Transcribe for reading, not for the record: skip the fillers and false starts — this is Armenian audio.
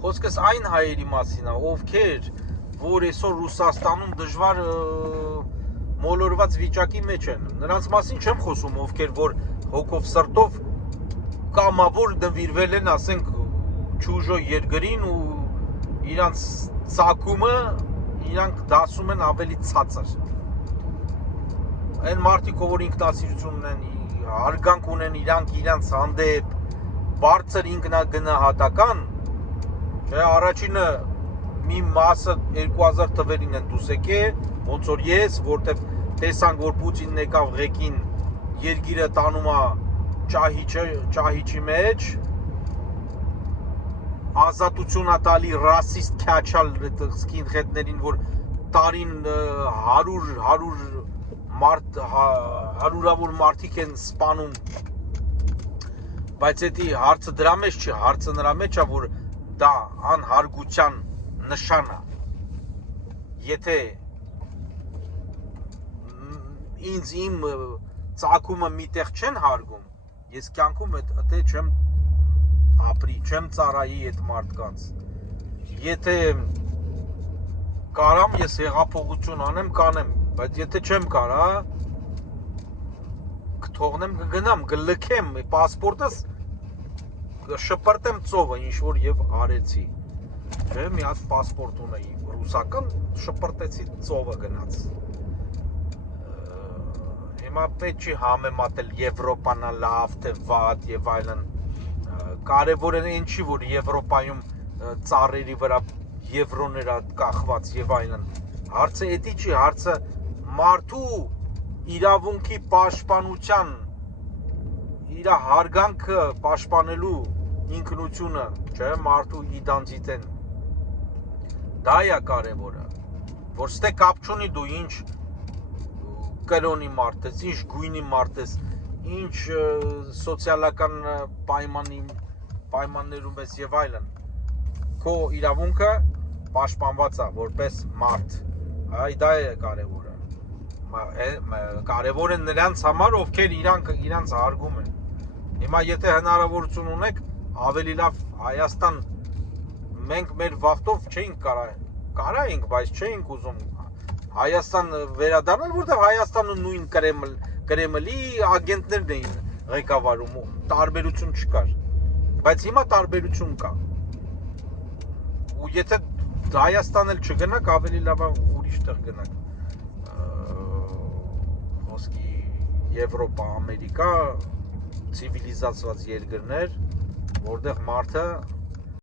խոսքս այն հայերի մասին է, ովքեր որ այսօր Ռուսաստանում դժվար մոլորված վիճակի մեջ են։ Նրանց մասին չեմ խոսում, ովքեր որ հոգով սրտով կամավոր դվիրվել են, ասենք, ճուժո երկրին ու իրանց ցակումը իրանք դասում են ավելի ցածր։ Այն մարդիկ, որ ինքնասիրություն ունեն, հարգանք ունեն իրանց հանդեպ, բարձր ինքնագնահատական, չէ, առաջինը մի մասը 2000 թվերին են դուս եկել, ոնց որ ես, որտեվ տեսանք, որ Պուտինն եկավ ղեկին երկիրը տանում է ճահիճի մեջ, ազատություն ատալի ռասիստ քյաչալ սկինխեդներին, որ տարին 100-ավոր մարդիկ են սպանում, բայց էդի հարցը դրա մեջ չի, հարցը նրա մեջ է, որ դա անհարգության նշան է։ Եթե ինձ իմ ծագումը միտեղ չեն հարգում, ես կյանքում դե չեմ ապրի, չեմ ծառայի այդ մարդկանց։ Եթե կարամ ես հեղափոխություն անեմ, կանեմ, բայց եթե չեմ կարա, կթողնեմ, կգնամ, կլքեմ պասպորտս, կշպրտեմ ծովը, ինչ որ եւ արեցի։ Չէ, մի հատ պասպորտ ունեի, ռուսական, շպրտեցի ծովը գնաց։ Հիմա պետք չի համեմատել Եվրոպան լավ թե վատ եւ այլն։ Կարևորը այն չի, որ Եվրոպայում ծառերի վրա եվրոներ կախված եւ այլն։ Հարցը էդի չի, հարցը մարդու իրավունքի պաշտպանության, իր հարգանքը պաշտպանելու ինքնությունը, չէ, մարդու իդենտիտետն։ Դա է կարևորը, որ ստե կապ չունի դու ինչ կրոնի մարդ ես, ինչ գույնի մարդ ես, ինչ սոցիալական պայմաններում ես եւ այլն։ Քո իրավունքը պաշտպանված է որպես մարդ։ Այ դա է կարևորը։ Կարևոր է նրանց համար, ովքեր իրանց հարգում են։ Հիմա եթե հնարավորություն ունեք, ավելի լավ Հայաստան, մենք մեր վախտով չէինք կարայինք, բայց չէինք ուզում Հայաստան վերադառնալ, որտեղ Հայաստանը նույն Կրեմլի ագենտներն էին ղեկավարում, տարբերություն չկար։ Բայց հիմա տարբերություն կա։ Ու եթե Հայաստան էլ չգնաք, ավելի լավ է ուրիշ տեղ գնաք։ Ոսկի Եվրոպա, Ամերիկա, ցիվիլիզացված երկրներ, որտեղ մարդը